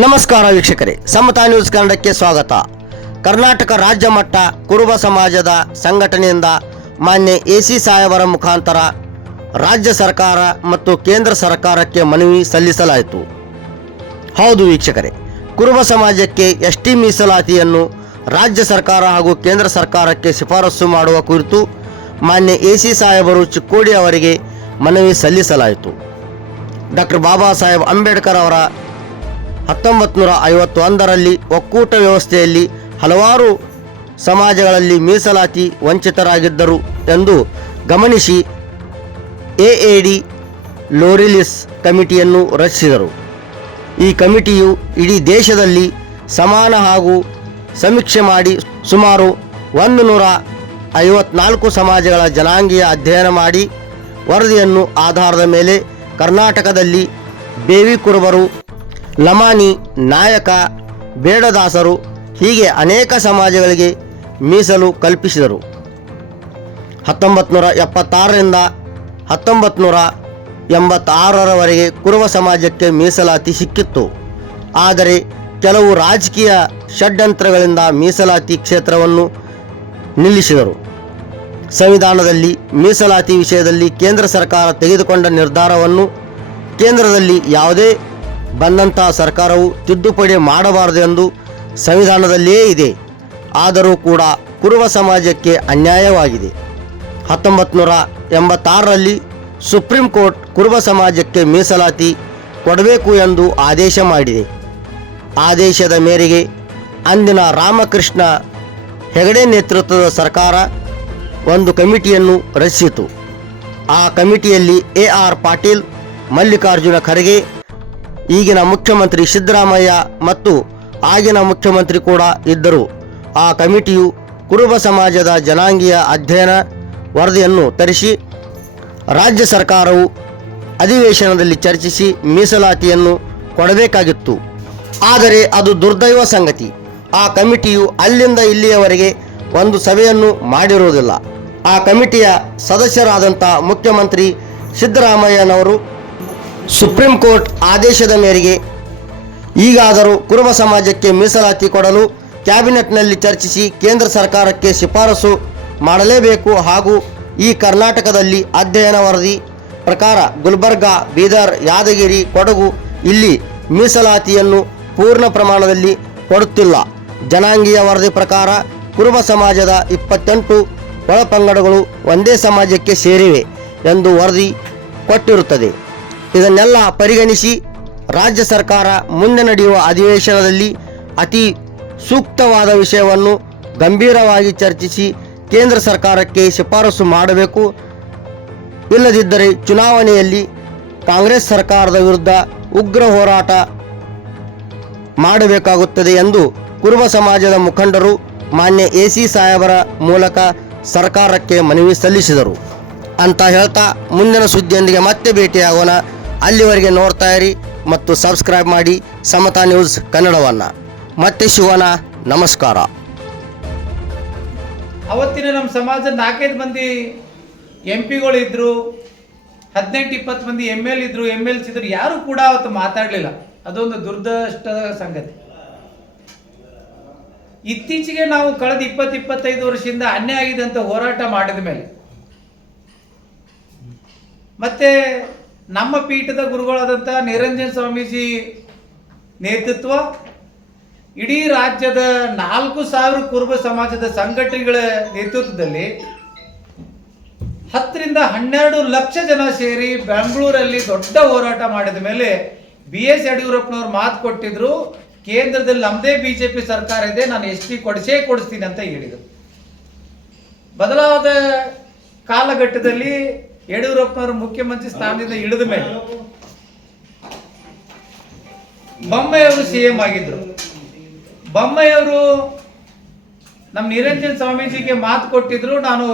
ನಮಸ್ಕಾರ ವೀಕ್ಷಕರೇ, ಸಮತಾ ನ್ಯೂಸ್ ಕನ್ನಡಕ್ಕೆ ಸ್ವಾಗತ. ಕರ್ನಾಟಕ ರಾಜ್ಯ ಮಟ್ಟ ಕುರುಬ ಸಮಾಜದ ಸಂಘಟನೆಯಿಂದ ಮಾನ್ಯ ಎ ಸಿ ಸಾಹೇಬರ ಮುಖಾಂತರ ರಾಜ್ಯ ಸರ್ಕಾರ ಮತ್ತು ಕೇಂದ್ರ ಸರ್ಕಾರಕ್ಕೆ ಮನವಿ ಸಲ್ಲಿಸಲಾಯಿತು. ಹೌದು ವೀಕ್ಷಕರೇ, ಕುರುಬ ಸಮಾಜಕ್ಕೆ ಎಸ್ ಟಿ ಮೀಸಲಾತಿಯನ್ನು ರಾಜ್ಯ ಸರ್ಕಾರ ಹಾಗೂ ಕೇಂದ್ರ ಸರ್ಕಾರಕ್ಕೆ ಶಿಫಾರಸು ಮಾಡುವ ಕುರಿತು ಮಾನ್ಯ ಎ ಸಿ ಸಾಹೇಬರು ಚಿಕ್ಕೋಡಿ ಅವರಿಗೆ ಮನವಿ ಸಲ್ಲಿಸಲಾಯಿತು. ಡಾಕ್ಟರ್ ಬಾಬಾ ಸಾಹೇಬ್ ಅಂಬೇಡ್ಕರ್ ಅವರ ಹತ್ತೊಂಬತ್ತು ನೂರ ಐವತ್ತೊಂದರಲ್ಲಿ ಒಕ್ಕೂಟ ವ್ಯವಸ್ಥೆಯಲ್ಲಿ ಹಲವಾರು ಸಮಾಜಗಳಲ್ಲಿ ಮೀಸಲಾತಿ ವಂಚಿತರಾಗಿದ್ದರು ಎಂದು ಗಮನಿಸಿ ಎ ಎ ಡಿ ಲೋರಿಲಿಸ್ ಕಮಿಟಿಯನ್ನು ರಚಿಸಿದರು. ಈ ಕಮಿಟಿಯು ಇಡೀ ದೇಶದಲ್ಲಿ ಸಮಾನ ಹಾಗೂ ಸಮೀಕ್ಷೆ ಮಾಡಿ ಸುಮಾರು ಒಂದು ನೂರ ಐವತ್ನಾಲ್ಕು ಸಮಾಜಗಳ ಜನಾಂಗೀಯ ಅಧ್ಯಯನ ಮಾಡಿ ವರದಿಯನ್ನು ಆಧಾರದ ಮೇಲೆ ಕರ್ನಾಟಕದಲ್ಲಿ ಬೇವಿ ಕುರುಬರು ಲಮಾನಿ, ನಾಯಕ, ಬೇಡದಾಸರು ಹೀಗೆ ಅನೇಕ ಸಮಾಜಗಳಿಗೆ ಮೀಸಲು ಕಲ್ಪಿಸಿದರು. ಹತ್ತೊಂಬತ್ತು ನೂರ ಎಪ್ಪತ್ತಾರರಿಂದ ಹತ್ತೊಂಬತ್ತು ನೂರ ಎಂಬತ್ತಾರರವರೆಗೆ ಕುರುಬ ಸಮಾಜಕ್ಕೆ ಮೀಸಲಾತಿ ಸಿಕ್ಕಿತ್ತು. ಆದರೆ ಕೆಲವು ರಾಜಕೀಯ ಷಡ್ಯಂತ್ರಗಳಿಂದ ಮೀಸಲಾತಿ ಕ್ಷೇತ್ರವನ್ನು ನಿಲ್ಲಿಸಿದರು. ಸಂವಿಧಾನದಲ್ಲಿ ಮೀಸಲಾತಿ ವಿಷಯದಲ್ಲಿ ಕೇಂದ್ರ ಸರ್ಕಾರ ತೆಗೆದುಕೊಂಡ ನಿರ್ಧಾರವನ್ನು ಕೇಂದ್ರದಲ್ಲಿ ಯಾವುದೇ ಬಂದಂತಹ ಸರ್ಕಾರವು ತಿದ್ದುಪಡಿ ಮಾಡಬಾರದು ಎಂದು ಸಂವಿಧಾನದಲ್ಲಿಯೇ ಇದೆ. ಆದರೂ ಕೂಡ ಕುರುಬ ಸಮಾಜಕ್ಕೆ ಅನ್ಯಾಯವಾಗಿದೆ. ಹತ್ತೊಂಬತ್ತು ನೂರ ಎಂಬತ್ತಾರರಲ್ಲಿ ಸುಪ್ರೀಂ ಕೋರ್ಟ್ ಕುರುಬ ಸಮಾಜಕ್ಕೆ ಮೀಸಲಾತಿ ಕೊಡಬೇಕು ಎಂದು ಆದೇಶ ಮಾಡಿದೆ. ಆದೇಶದ ಮೇರೆಗೆ ಅಂದಿನ ರಾಮಕೃಷ್ಣ ಹೆಗಡೆ ನೇತೃತ್ವದ ಸರ್ಕಾರ ಒಂದು ಕಮಿಟಿಯನ್ನು ರಚಿಸಿತು. ಆ ಕಮಿಟಿಯಲ್ಲಿ ಎ ಆರ್ ಪಾಟೀಲ್, ಮಲ್ಲಿಕಾರ್ಜುನ ಖರ್ಗೆ ಈಗಿನ ಮುಖ್ಯಮಂತ್ರಿ ಸಿದ್ದರಾಮಯ್ಯ ಮತ್ತು ಆಗಿನ ಮುಖ್ಯಮಂತ್ರಿ ಕೂಡ ಇದ್ದರು. ಆ ಕಮಿಟಿಯು ಕುರುಬ ಸಮಾಜದ ಜನಾಂಗೀಯ ಅಧ್ಯಯನ ವರದಿಯನ್ನು ತರಿಸಿ, ರಾಜ್ಯ ಸರ್ಕಾರವು ಅಧಿವೇಶನದಲ್ಲಿ ಚರ್ಚಿಸಿ ಮೀಸಲಾತಿಯನ್ನು ಕೊಡಬೇಕಾಗಿತ್ತು. ಆದರೆ ಅದು ದುರ್ದೈವ ಸಂಗತಿ. ಆ ಕಮಿಟಿಯು ಅಲ್ಲಿಂದ ಇಲ್ಲಿಯವರೆಗೆ ಒಂದು ಸಭೆಯನ್ನು ಮಾಡಿರುವುದಿಲ್ಲ. ಆ ಕಮಿಟಿಯ ಸದಸ್ಯರಾದಂಥ ಮುಖ್ಯಮಂತ್ರಿ ಸಿದ್ದರಾಮಯ್ಯನವರು ಸುಪ್ರೀಂ ಕೋರ್ಟ್ ಆದೇಶದ ಮೇರೆಗೆ ಈಗಾದರೂ ಕುರುಬ ಸಮಾಜಕ್ಕೆ ಮೀಸಲಾತಿ ಕೊಡಲು ಕ್ಯಾಬಿನೆಟ್ನಲ್ಲಿ ಚರ್ಚಿಸಿ ಕೇಂದ್ರ ಸರ್ಕಾರಕ್ಕೆ ಶಿಫಾರಸು ಮಾಡಲೇಬೇಕು ಹಾಗೂ ಈ ಕರ್ನಾಟಕದಲ್ಲಿ ಅಧ್ಯಯನ ವರದಿ ಪ್ರಕಾರ ಗುಲ್ಬರ್ಗಾ, ಬೀದರ್, ಯಾದಗಿರಿ, ಕೊಡಗು ಇಲ್ಲಿ ಮೀಸಲಾತಿಯನ್ನು ಪೂರ್ಣ ಪ್ರಮಾಣದಲ್ಲಿ ಕೊಡುತ್ತಿಲ್ಲ. ಜನಾಂಗೀಯ ವರದಿ ಪ್ರಕಾರ ಕುರುಬ ಸಮಾಜದ ಇಪ್ಪತ್ತೆಂಟು ಒಳಪಂಗಡಗಳು ಒಂದೇ ಸಮಾಜಕ್ಕೆ ಸೇರಿವೆ ಎಂದು ವರದಿ ಕೊಟ್ಟಿರುತ್ತದೆ. ಇದನ್ನೆಲ್ಲ ಪರಿಗಣಿಸಿ ರಾಜ್ಯ ಸರ್ಕಾರ ಮುಂದೆ ನಡೆಯುವ ಅಧಿವೇಶನದಲ್ಲಿ ಅತಿ ಸೂಕ್ತವಾದ ವಿಷಯವನ್ನು ಗಂಭೀರವಾಗಿ ಚರ್ಚಿಸಿ ಕೇಂದ್ರ ಸರ್ಕಾರಕ್ಕೆ ಶಿಫಾರಸು ಮಾಡಬೇಕು. ಇಲ್ಲದಿದ್ದರೆ ಚುನಾವಣೆಯಲ್ಲಿ ಕಾಂಗ್ರೆಸ್ ಸರ್ಕಾರದ ವಿರುದ್ಧ ಉಗ್ರ ಹೋರಾಟ ಮಾಡಬೇಕಾಗುತ್ತದೆ ಎಂದು ಕುರುಬ ಸಮಾಜದ ಮುಖಂಡರು ಮಾನ್ಯ ಎ ಸಿ ಸಾಹೇಬರ ಮೂಲಕ ಸರ್ಕಾರಕ್ಕೆ ಮನವಿ ಸಲ್ಲಿಸಿದರು. ಅಂತ ಹೇಳ್ತಾ ಮುಂದಿನ ಸುದ್ದಿಯೊಂದಿಗೆ ಮತ್ತೆ ಭೇಟಿಯಾಗೋಣ. ಅಲ್ಲಿವರೆಗೆ ನೋಡ್ತಾ ಇರಿ ಮತ್ತು ಸಬ್ಸ್ಕ್ರೈಬ್ ಮಾಡಿ ಸಮತಾ ನ್ಯೂಸ್ ಕನ್ನಡವನ್ನು. ಮತ್ತೆ ಶಿವನ ನಮಸ್ಕಾರ. ಅವತ್ತಿನ ನಮ್ಮ ಸಮಾಜದ ನಾಲ್ಕೈದು ಮಂದಿ ಎಂ ಪಿಗಳು ಇದ್ರು, ಹದಿನೆಂಟು, ಇಪ್ಪತ್ತು ಮಂದಿ ಎಂ ಎಲ್ ಇದ್ರು ಎಂ ಎಲ್ಸ್ ಇದ್ರು, ಯಾರು ಕೂಡ ಅವತ್ತು ಮಾತಾಡಲಿಲ್ಲ. ಅದೊಂದು ದುರ್ದಷ್ಟದ ಸಂಗತಿ. ಇತ್ತೀಚೆಗೆ ನಾವು ಕಳೆದ ಇಪ್ಪತ್ತು, ಇಪ್ಪತ್ತೈದು ವರ್ಷದಿಂದ ಅನ್ಯಾಯ ಆಗಿದೆ ಅಂತ ಹೋರಾಟ ಮಾಡಿದ ಮೇಲೆ. ಮತ್ತೆ ನಮ್ಮ ಪೀಠದ ಗುರುಗಳಾದಂಥ ನಿರಂಜನ್ ಸ್ವಾಮೀಜಿ ನೇತೃತ್ವ ಇಡೀ ರಾಜ್ಯದ ನಾಲ್ಕು ಸಾವಿರ ಕುರುಬ ಸಮಾಜದ ಸಂಘಟನೆಗಳ ನೇತೃತ್ವದಲ್ಲಿ ಹತ್ತರಿಂದ ಹನ್ನೆರಡು ಲಕ್ಷ ಜನ ಸೇರಿ ಬೆಂಗಳೂರಲ್ಲಿ ದೊಡ್ಡ ಹೋರಾಟ ಮಾಡಿದ ಮೇಲೆ ಬಿ ಎಸ್ ಯಡಿಯೂರಪ್ಪನವ್ರು ಮಾತು ಕೊಟ್ಟಿದ್ರು, ಕೇಂದ್ರದಲ್ಲಿ ನಮ್ಮದೇ ಬಿಜೆಪಿ ಸರ್ಕಾರ ಇದೆ, ನಾನು ಎಸ್ ಟಿ ಕೊಡಿಸೇ ಕೊಡಿಸ್ತೀನಿ ಅಂತ ಹೇಳಿದರು. ಬದಲಾದ ಕಾಲಘಟ್ಟದಲ್ಲಿ ಯಡಿಯೂರಪ್ಪನವರು ಮುಖ್ಯಮಂತ್ರಿ ಸ್ಥಾನದಿಂದ ಇಳಿದ ಮೇಲೆ ಬೊಮ್ಮೆಯವರು ಸಿ ಎಂ ಆಗಿದ್ರು. ಬೊಮ್ಮೆಯವರು ನಮ್ಮ ನಿರಂಜನ್ ಸ್ವಾಮೀಜಿಗೆ ಮಾತು ಕೊಟ್ಟಿದ್ರು. ನಾನು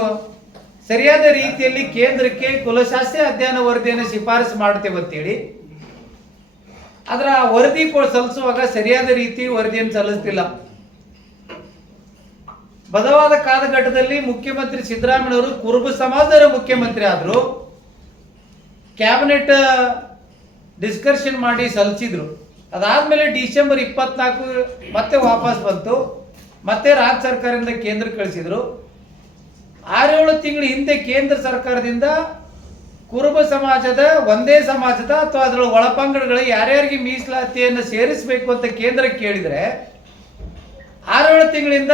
ಸರಿಯಾದ ರೀತಿಯಲ್ಲಿ ಕೇಂದ್ರಕ್ಕೆ ಕುಲಶಾಸ್ತ್ರೀಯ ಅಧ್ಯಯನ ವರದಿಯನ್ನು ಶಿಫಾರಸು ಮಾಡ್ತೇವೆ ಅಂತೇಳಿ. ಆ ವರದಿ ಸಲ್ಲಿಸುವಾಗ ಸರಿಯಾದ ರೀತಿ ವರದಿಯನ್ನು ಸಲ್ಲಿಸ್ತಿಲ್ಲ. ಬದಲಾದ ಕಾಲಘಟ್ಟದಲ್ಲಿ ಮುಖ್ಯಮಂತ್ರಿ ಸಿದ್ದರಾಮಯ್ಯವರು ಕುರುಬ ಸಮಾಜದ ಮುಖ್ಯಮಂತ್ರಿ ಆದರು, ಕ್ಯಾಬಿನೆಟ್ ಡಿಸ್ಕಷನ್ ಮಾಡಿ ಸಲ್ಲಿಸಿದ್ರು. ಅದಾದ್ಮೇಲೆ ಡಿಸೆಂಬರ್ ಇಪ್ಪತ್ನಾಲ್ಕು ಮತ್ತೆ ವಾಪಸ್ ಬಂತು. ಮತ್ತೆ ರಾಜ್ಯ ಸರ್ಕಾರದಿಂದ ಕೇಂದ್ರ ಕಳಿಸಿದ್ರು. ಆರೇಳು ತಿಂಗಳ ಹಿಂದೆ ಕೇಂದ್ರ ಸರ್ಕಾರದಿಂದ ಕುರುಬ ಸಮಾಜದ, ಒಂದೇ ಸಮಾಜದ ಅಥವಾ ಅದರ ಒಳಪಂಗಡಗಳು ಯಾರ್ಯಾರಿಗೆ ಮೀಸಲಾತಿಯನ್ನು ಸೇರಿಸಬೇಕು ಅಂತ ಕೇಂದ್ರ ಕೇಳಿದ್ರೆ, ಆರೇಳು ತಿಂಗಳಿಂದ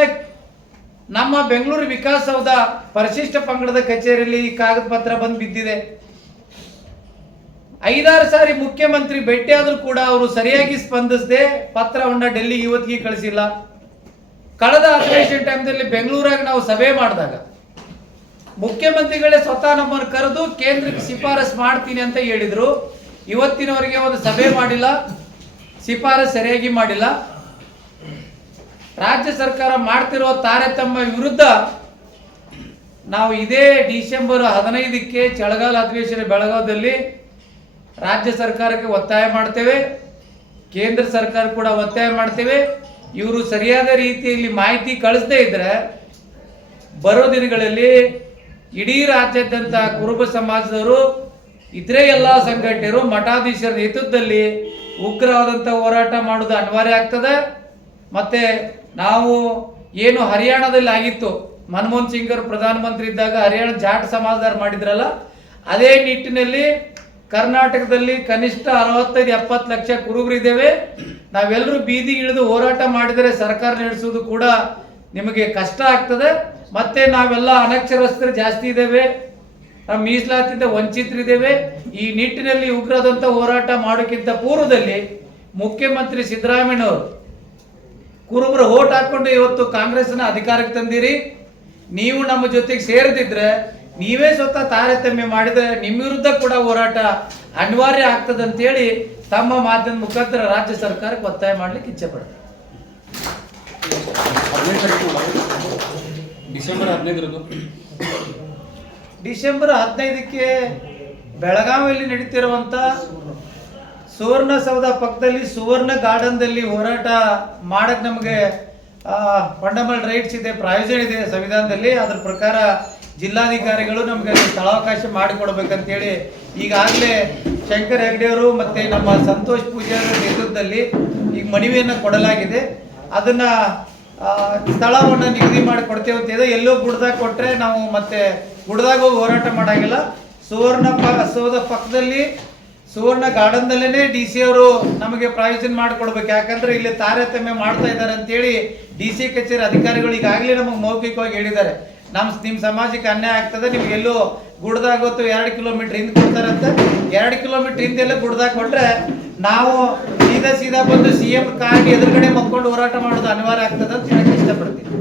ನಮ್ಮ ಬೆಂಗಳೂರು ವಿಕಾಸಸೌಧ ಪರಿಶಿಷ್ಟ ಪಂಗಡದ ಕಚೇರಿಯಲ್ಲಿ ಈ ಕಾಗದ ಪತ್ರ ಬಂದು ಬಿದ್ದಿದೆ. ಐದಾರು ಸಾರಿ ಮುಖ್ಯಮಂತ್ರಿ ಭೇಟಿಯಾದರೂ ಕೂಡ ಅವರು ಸರಿಯಾಗಿ ಸ್ಪಂದಿಸದೆ ಪತ್ರವನ್ನ ಡೆಲ್ಲಿ ಇವತ್ತಿಗೆ ಕಳಿಸಿಲ್ಲ. ಕಳೆದ ಅಧಿವೇಶನ ಟೈಮ್ದಲ್ಲಿ ಬೆಂಗಳೂರಾಗ ನಾವು ಸಭೆ ಮಾಡಿದಾಗ ಮುಖ್ಯಮಂತ್ರಿಗಳೇ ಸ್ವತಃ ನಮ್ಮನ್ನು ಕರೆದು ಕೇಂದ್ರಕ್ಕೆ ಶಿಫಾರಸ್ ಮಾಡ್ತೀನಿ ಅಂತ ಹೇಳಿದ್ರು. ಇವತ್ತಿನವರೆಗೆ ಒಂದು ಸಭೆ ಮಾಡಿಲ್ಲ. ಶಿಫಾರಸ್ ಸರಿಯಾಗಿ ಮಾಡಿಲ್ಲ. ರಾಜ್ಯ ಸರ್ಕಾರ ಮಾಡ್ತಿರೋ ತಾರತಮ್ಯ ವಿರುದ್ಧ ನಾವು ಇದೇ ಡಿಸೆಂಬರ್ ಹದಿನೈದಕ್ಕೆ ಚಳಗಾಲ ಅಧಿವೇಶನ ಬೆಳಗಾವದಲ್ಲಿ ರಾಜ್ಯ ಸರ್ಕಾರಕ್ಕೆ ಒತ್ತಾಯ ಮಾಡ್ತೇವೆ. ಕೇಂದ್ರ ಸರ್ಕಾರ ಕೂಡ ಒತ್ತಾಯ ಮಾಡ್ತೇವೆ. ಇವರು ಸರಿಯಾದ ರೀತಿಯಲ್ಲಿ ಮಾಹಿತಿ ಕಳಿಸದೇ ಇದ್ದರೆ ಬರೋ ದಿನಗಳಲ್ಲಿ ಇಡೀ ರಾಜ್ಯಾದ್ಯಂತ ಕುರುಬ ಸಮಾಜದವರು, ಇತರೆ ಎಲ್ಲ ಸಂಘಟನೆಯರು, ಮಠಾಧೀಶರ ನೇತೃತ್ವದಲ್ಲಿ ಉಗ್ರವಾದಂಥ ಹೋರಾಟ ಮಾಡೋದು ಅನಿವಾರ್ಯ ಆಗ್ತದೆ. ಮತ್ತೆ ನಾವು ಏನು ಹರಿಯಾಣದಲ್ಲಿ ಆಗಿತ್ತು. ಮನಮೋಹನ್ ಸಿಂಗ್ ಅವರು ಪ್ರಧಾನಮಂತ್ರಿ ಇದ್ದಾಗ ಹರಿಯಾಣ ಜಾಟ್ ಸಮಾಜದವ್ರು ಮಾಡಿದ್ರಲ್ಲ? ಅದೇ ನಿಟ್ಟಿನಲ್ಲಿ ಕರ್ನಾಟಕದಲ್ಲಿ ಕನಿಷ್ಠ ಅರವತ್ತೈದು, ಎಪ್ಪತ್ತು ಲಕ್ಷ ಕುರುಬರಿದ್ದೇವೆ ನಾವೆಲ್ಲರೂ ಬೀದಿ ಇಳಿದು ಹೋರಾಟ ಮಾಡಿದರೆ ಸರ್ಕಾರ ನಡೆಸೋದು ಕೂಡ ನಿಮಗೆ ಕಷ್ಟ ಆಗ್ತದೆ. ಮತ್ತೆ ನಾವೆಲ್ಲ ಅನಕ್ಷರಸ್ಥರು ಜಾಸ್ತಿ ಇದ್ದೇವೆ. ನಾವು ಮೀಸಲಾತಿಯಿಂದ ವಂಚಿತರಿದ್ದೇವೆ. ಈ ನಿಟ್ಟಿನಲ್ಲಿ ಉಗ್ರದಂತ ಹೋರಾಟ ಮಾಡೋಕ್ಕಿಂತ ಪೂರ್ವದಲ್ಲಿ ಮುಖ್ಯಮಂತ್ರಿ ಸಿದ್ದರಾಮಯ್ಯನವರು ಕುರುಬರು ಓಟ್ ಹಾಕೊಂಡು ಇವತ್ತು ಕಾಂಗ್ರೆಸ್ನ ಅಧಿಕಾರಕ್ಕೆ ತಂದಿರಿ. ನೀವು ನಮ್ಮ ಜೊತೆಗೆ ಸೇರದಿದ್ರೆ ನೀವೇ ಸ್ವತಃ ತಾರತಮ್ಯ ಮಾಡಿದ್ರೆ ನಿಮ್ಮ ವಿರುದ್ಧ ಕೂಡ ಹೋರಾಟ ಅನಿವಾರ್ಯ ಆಗ್ತದೆ ಅಂತೇಳಿ ತಮ್ಮ ಮಾಧ್ಯಮದ ಮುಖಾಂತರ ರಾಜ್ಯ ಸರ್ಕಾರಕ್ಕೆ ಒತ್ತಾಯ ಮಾಡ್ಲಿಕ್ಕೆ ಇಚ್ಛೆ ಪಡ್ತಾರೆ ಡಿಸೆಂಬರ್ ಹದಿನೈದರದ್ದು ಡಿಸೆಂಬರ್ ಹದಿನೈದಕ್ಕೆ ಬೆಳಗಾವಿಯಲ್ಲಿ ನಡೀತಿರುವಂತ ಸುವರ್ಣಸೌಧ ಪಕ್ಕದಲ್ಲಿ, ಸುವರ್ಣ ಗಾರ್ಡನ್ದಲ್ಲಿ ಹೋರಾಟ ಮಾಡಕ್ ನಮಗೆ ಫಂಡಮಲ್ ರೈಟ್ಸ್ ಇದೆ, ಪ್ರಾಯೋಜನ ಇದೆ ಸಂವಿಧಾನದಲ್ಲಿ. ಅದ್ರ ಪ್ರಕಾರ ಜಿಲ್ಲಾಧಿಕಾರಿಗಳು ನಮಗೆ ಸ್ಥಳಾವಕಾಶ ಮಾಡಿಕೊಡ್ಬೇಕಂತೇಳಿ ಈಗಾಗಲೇ ಶಂಕರ್ ಹೆಗ್ಡೆಯವರು ಮತ್ತೆ ನಮ್ಮ ಸಂತೋಷ್ ಪೂಜಾರ ನೇತೃತ್ವದಲ್ಲಿ ಈಗ ಮನವಿಯನ್ನು ಕೊಡಲಾಗಿದೆ. ಅದನ್ನ ಸ್ಥಳವನ್ನು ನಿಗದಿ ಮಾಡಿ ಕೊಡ್ತೇವೆ ಅಂತ ಇದೆ ಎಲ್ಲೋ ಗುಡ್ದಾಗ ಕೊಟ್ರೆ ನಾವು ಮತ್ತೆ ಗುಡ್ದಾಗ ಹೋಗಿ ಹೋರಾಟ ಮಾಡಂಗಿಲ್ಲ. ಸುವರ್ಣ ಸೌಧ ಪಕ್ಕದಲ್ಲಿ ಸುವರ್ಣ ಗಾರ್ಡನ್ದಲ್ಲೇ ಡಿ ಸಿ ಅವರು ನಮಗೆ ಪ್ರಾಯೋಜನ ಮಾಡಿಕೊಡ್ಬೇಕು. ಯಾಕಂದ್ರೆ ಇಲ್ಲಿ ತಾರತಮ್ಯ ಮಾಡ್ತಾ ಇದ್ದಾರೆ ಅಂತೇಳಿ ಡಿ ಸಿ ಕಚೇರಿ ಅಧಿಕಾರಿಗಳು ಈಗಾಗಲೇ ನಮಗೆ ಮೌಖಿಕವಾಗಿ ಹೇಳಿದ್ದಾರೆ. ನಮ್ಮ ನಿಮ್ಮ ಸಮಾಜಕ್ಕೆ ಅನ್ಯಾಯ ಆಗ್ತದೆ, ನಿಮ್ಗೆ ಎಲ್ಲೋ ಗುಡ್ದಾಗ ಹೊತ್ತು ಎರಡು ಕಿಲೋಮೀಟರ್ ಹಿಂದೆ ಕೊಡ್ತಾರಂತೆ. ಎರಡು ಕಿಲೋಮೀಟರ್ ಹಿಂದೆಲ್ಲ ಗುಡ್ದಾಗ ಕೊಟ್ರೆ ನಾವು ಸೀದಾ ಸೀದಾ ಬಂದು ಸಿ ಎಂ ಕಾರ್ಡ್ ಎದುರುಗಡೆ ಮಕ್ಕೊಂಡು ಹೋರಾಟ ಮಾಡೋದು ಅನಿವಾರ್ಯ ಆಗ್ತದೆ ಅಂತ ಹೇಳಕ್ಕೆ ಇಷ್ಟಪಡ್ತೀನಿ.